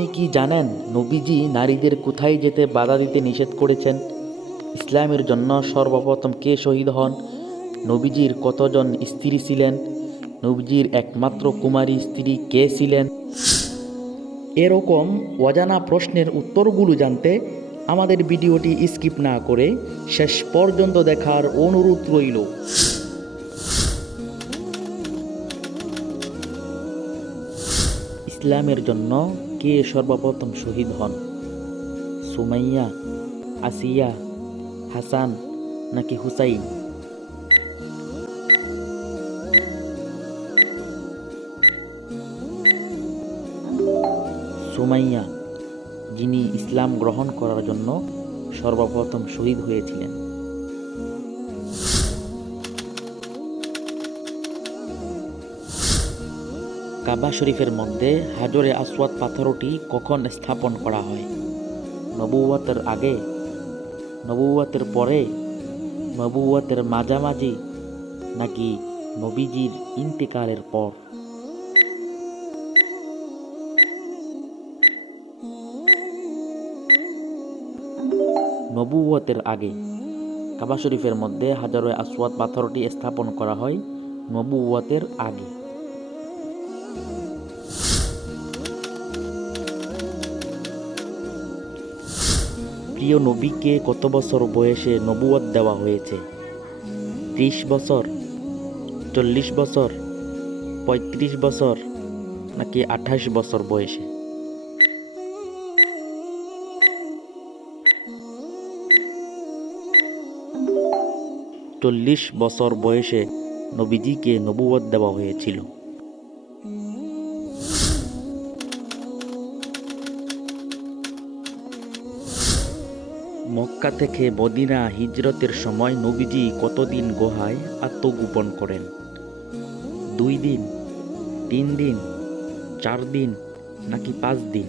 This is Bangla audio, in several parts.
আপনি কি জানেন নবীজি নারীদের কোথায় যেতে বাধা দিতে নিষেধ করেছেন? ইসলামের জন্য সর্বপ্রথম কে শহীদ হন? নবীজির কতজন স্ত্রী ছিলেন? নবীজির একমাত্র কুমারী স্ত্রী কে ছিলেন? এরকম অজানা প্রশ্নের উত্তরগুলো জানতে আমাদের ভিডিওটি স্কিপ না করে শেষ পর্যন্ত দেখার অনুরোধ রইল। ইসলামের জন্য কে সর্বপ্রথম শহীদ হন? সুমাইয়া, আসিয়া, হাসান নাকি হুসাইন? সুমাইয়া, যিনি ইসলাম গ্রহণ করার জন্য সর্বপ্রথম শহীদ হয়েছিলেন। কাবা শরীফের মধ্যে হাজরে আসওয়াদ পাথরটি কখন স্থাপন করা হয়? নবুওয়াতের আগে, নবুওয়াতের পরে, নবুওয়াতের মাঝামাঝি নাকি নবীজির ইন্তেকালের পর? নবুওয়াতের আগে। কাবা শরীফের মধ্যে হাজরে আসওয়াদ পাথরটি স্থাপন করা হয় নবুওয়াতের আগে। প্রিয় নবীকে কত বছর বয়সে নবুয়ত দেওয়া হয়েছে? 30 বছর, 40 বছর, 35 বছর নাকি 28 বছর বয়সে? চল্লিশ বছর বয়সে নবীজিকে নবুয়ত দেওয়া হয়েছিল। মক্কা থেকে মদিনা হিজরতের সময় নবীজি কতদিন গুহায় আত্মগোপন করেন? 2 দিন, 3 দিন, 4 দিন নাকি 5 দিন?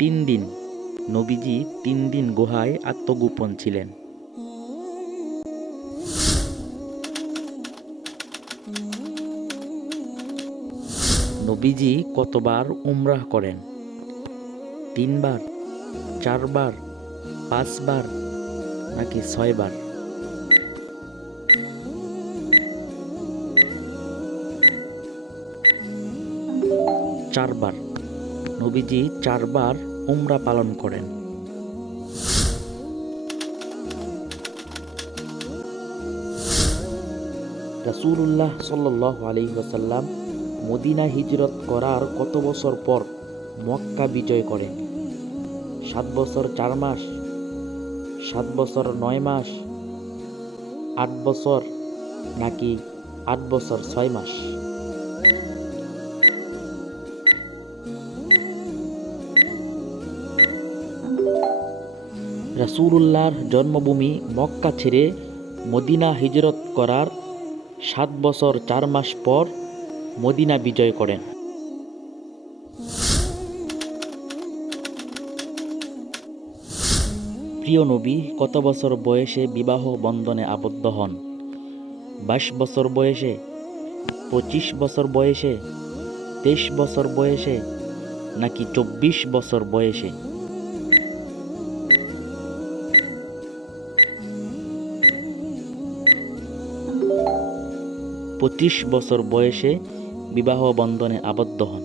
তিন দিন। নবীজি 3 দিন গুহায় আত্মগোপন ছিলেন। নবীজি কতবার উমরাহ করেন? 3 বার, 4 বার, 5 বার নাকি 6 বার? 4 বার। নবীজি 4 বার উমরা পালন করেন। রাসূলুল্লাহ সাল্লাল্লাহু আলাইহি ওয়াসাল্লাম মদিনা হিজরত করার কত বছর পর মক্কা বিজয় করেন? 7 বছর 4 মাস, 7 বছর 9 মাস, 8 বছর নাকি 8 বছর 6 মাস? রাসূলুল্লাহর জন্মভূমি মক্কা ছেড়ে মদিনা হিজরত করার 7 বছর 4 মাস পর মদিনা বিজয় করেন। প্রিয় নবী কত বছর বয়সে বিবাহ বন্ধনে আবদ্ধ হন? 22 বছর বয়সে, 25 বছর বয়সে, 23 বছর বয়সে নাকি 24 বছর বয়সে? 25 বছর বয়সে বিবাহ বন্ধনে আবদ্ধ হন।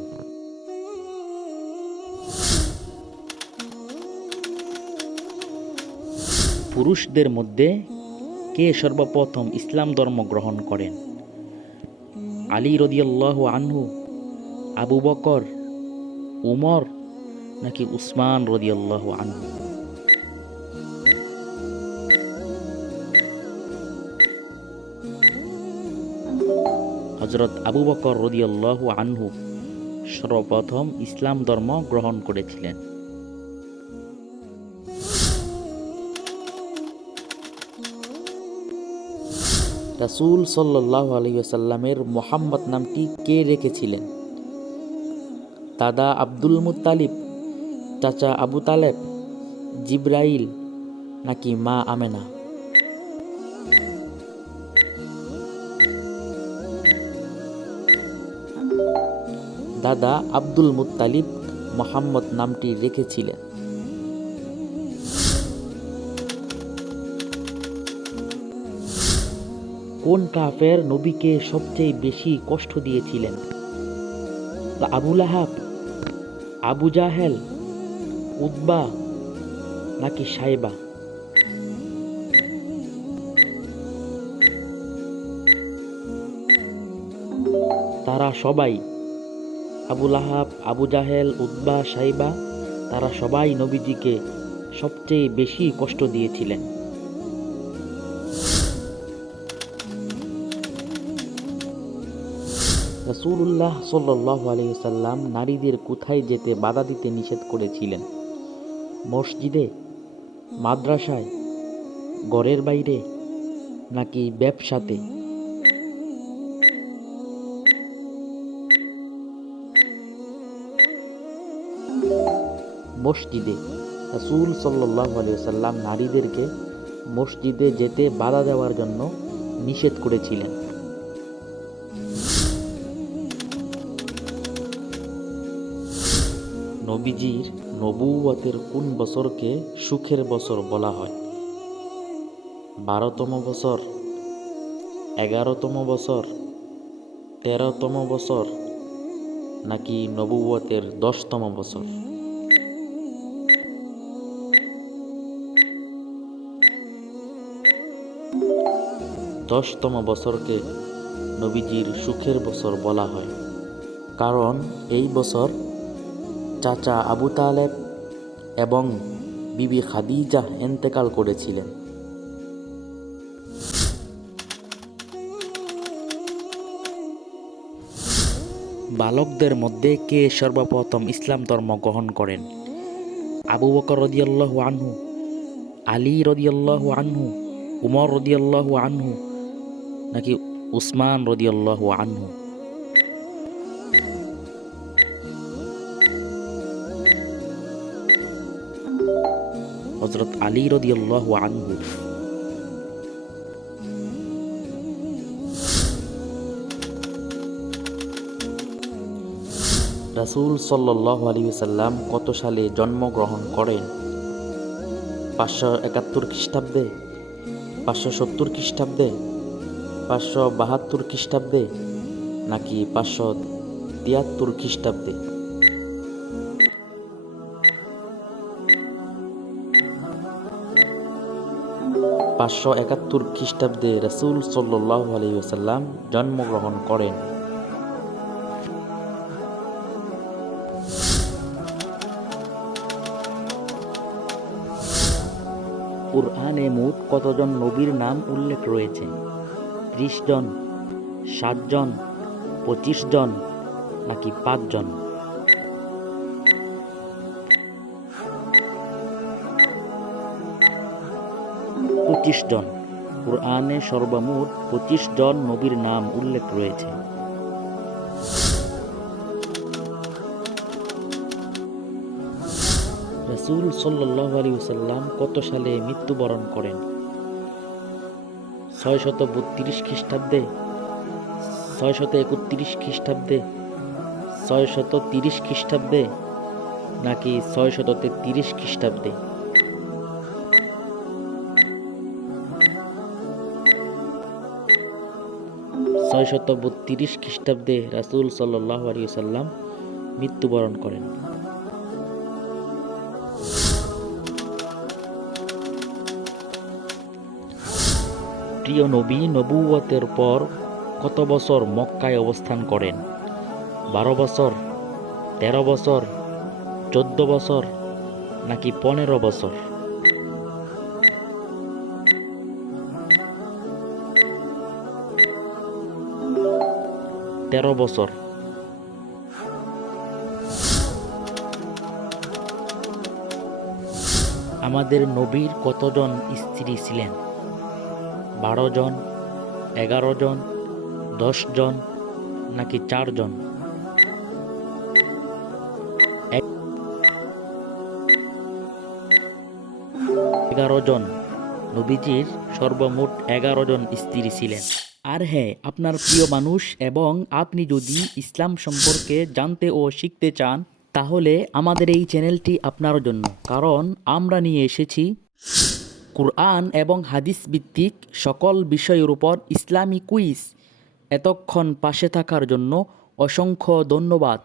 পুরুষদের মধ্যে কে সর্বপ্রথম ইসলাম ধর্ম গ্রহণ করেন? আলী রাদিয়াল্লাহু আনহু, আবু বকর, উমর নাকি উসমান রাদিয়াল্লাহু আনহু? হযরত আবু বকর রাদিয়াল্লাহু আনহু সর্বপ্রথম ইসলাম ধর্ম গ্রহণ করেছিলেন। রাসূল সাল্লাল্লাহু আলাইহি ওয়াসাল্লামের মুহাম্মদ নামটি কে রেখেছিলেন? দাদা আব্দুল মুত্তালিব, চাচা আবু তালেব, জিবরাইল নাকি মা আমেনা? দাদা আব্দুল মুত্তালিব মোহাম্মদ নামটি রেখেছিলেন? কোন কাফের নবীকে সবচেয়ে বেশি কষ্ট দিয়েছিলেন? আবু লাহাব, আবু জাহেল, উতবা নাকি সাইবা? তারা সবাই, আবু লাহাব, আবু জাহেল, উতবা, সাইবা, তারা সবাই নবীজিকে সবচেয়ে বেশি কষ্ট দিয়েছিলেন। রাসূলুল্লাহ সাল্লাল্লাহু আলাইহি ওয়াসাল্লাম নারীদের কোথায় যেতে বাধা দিতে নিষেধ করেছিলেন? মসজিদে, মাদ্রাসায়, ঘরের বাইরে নাকি ব্যবসাতে? মসজিদে। রাসূল সাল্লাল্লাহু আলাইহি ওয়াসাল্লাম নারীদেরকে মসজিদে যেতে বাধা দেওয়ার জন্য নিষেধ করেছিলেন। নবীজির নবুয়তের কোন বছরকে সুখের বছর বলা হয়? 12তম বছর, 11তম বছর, 13তম বছর নাকি নবুয়তের 10তম বছর? 10তম বছরকে নবীজির সুখের বছর বলা হয়, কারণ এই বছর চাচা আবু তালেব এবং বিবি খাদিজা ইন্তেকাল করেছিলেন। বালকদের মধ্যে কে সর্বপ্রথম ইসলাম ধর্ম গ্রহণ করেন? আবু বকর রাদিয়াল্লাহু আনহু, আলী রাদিয়াল্লাহু আনহু, উমর রাদিয়াল্লাহু আনহু নাকি উসমান রাদিয়াল্লাহু আনহু? হযরত আলী রাদিয়াল্লাহু আনহু। রাসূল সাল্লাল্লাহু আলাইহি ওয়াসাল্লাম কত সালে জন্মগ্রহণ করেন? 571 খ্রিস্টাব্দে, 570 খ্রিস্টাব্দে, 572 খ্রিস্টাব্দে নাকি 573 খ্রিস্টাব্দে? 571 খ্রিস্টাব্দে রাসূল সাল্লাল্লাহু আলাইহি ওয়াসাল্লাম জন্মগ্রহণ করেন। কুরআনে মোট কতজন নবীর নাম উল্লেখ রয়েছে? 30 জন, 7 জন, 25 জন নাকি 5 জন? 25 জন। কুরআনে সর্বমোট 25 জন নবীর নাম উল্লেখ রয়েছে। রাসূল সাল্লাল্লাহু আলাইহি ওয়াসাল্লাম কত সালে মৃত্যুবরণ করেন? 632 খ্রিস্টাব্দে, 631 খ্রিস্টাব্দে, 630 খ্রিস্টাব্দে নাকি 633 খ্রিস্টাব্দে? 632 খ্রিস্টাব্দে রাসূল সাল্লাল্লাহু আলাইহি ওয়াসাল্লাম মৃত্যুবরণ করেন। প্রিয় নবী নবুয়তের পর কত বছর মক্কায় অবস্থান করেন? 12 বছর, 13 বছর, 14 বছর নাকি 15 বছর? 13 বছর। আমাদের নবীর কতজন স্ত্রী ছিলেন? 12 জন, 11 জন, 10 জন নাকি 4 জন? 11 জন। নবীজির সর্বমোট 11 জন স্ত্রী ছিলেন। আর হ্যাঁ, আপনার প্রিয় মানুষ এবং আপনি যদি ইসলাম সম্পর্কে জানতে ও শিখতে চান, তাহলে আমাদের এই চ্যানেলটি আপনার জন্য, কারণ আমরা নিয়ে এসেছি কুরআন এবং হাদিস ভিত্তিক সকল বিষয়ের উপর ইসলামী কুইজ। এতক্ষণ পাশে থাকার জন্য অসংখ্য ধন্যবাদ।